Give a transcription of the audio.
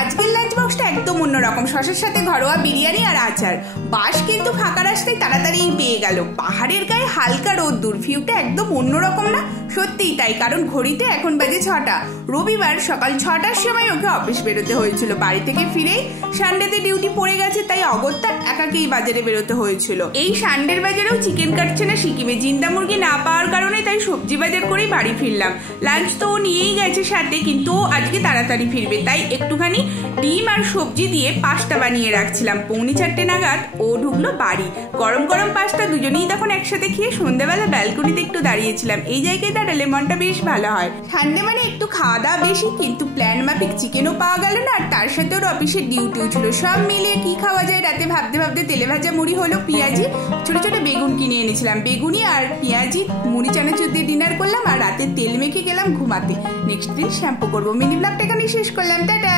আজকের লাঞ্চ বক্সটা একদম অন্যরকম, শসার সাথে ঘরোয়া বিরিয়ানি আর আচার। বাস কিন্তু ফাঁকা রাস্তায় তাড়াতাড়ি পেয়ে গেল। পাহাড়ের গায়ে হালকা রোদ্দুর, ভিউটা একদম অন্যরকম না? সত্যিই তাই, কারণ ঘড়িতে এখন বাজে 6টা। রবিবার সকাল 6টার সময় ওকে অফিস বেরোতে হয়েছিল। বাড়ি থেকে ফিরেই সানডেতে ডিউটি পড়ে গেছে, তাই অগত্যা একাকেই বাজারে বেরোতে হয়েছিল। এই সানডের বাজারেও চিকেন কাটছে না সিকিমে, জিন্দা মুরগি না পাওয়ার কারণে, তাই সবজি বাজার করেই বাড়ি ফিরলাম। লাঞ্চ তো ও নিয়েই গেছে সাথে, কিন্তু ও আজকে তাড়াতাড়ি ফিরবে, তাই একটুখানি ডিম আর সবজি দিয়ে পাস্তা বানিয়ে রাখছিলাম। 4:45 নাগাদ ও ঢুকলো বাড়ি। গরম গরম পাস্তা দুজনেই তখন একসাথে খেয়ে সন্ধ্যাবেলা ব্যালকনিতে একটু দাঁড়িয়েছিলাম। এই জায়গায় দাঁড়ালে মনটা বেশ ভালো হয়। সানডে মানে একটু খাওয়া দাওয়া বেশি, কিন্তু প্ল্যান মাফিক চিকেনও পাওয়া গেল না, আর তার সাথে ওর অফিসের ডিউটিও ছিল। সব মিলিয়ে কি খাওয়া যায় রাতে ভাবতে ভাবতে তেলে ভাজা মুড়ি হলো, পেঁয়াজি, ছোট ছোট বেগুন কিনে এনেছিলাম। বেগুনি আর পেঁয়াজি মুড়ি চানাচুর দিয়ে ডিনার করলাম, আর রাতে তেল মেখে গেলাম ঘুমাতে। নেক্সট দিন শ্যাম্পু করবো। মিনি ব্লগটা এখানে শেষ করলাম, টাটা।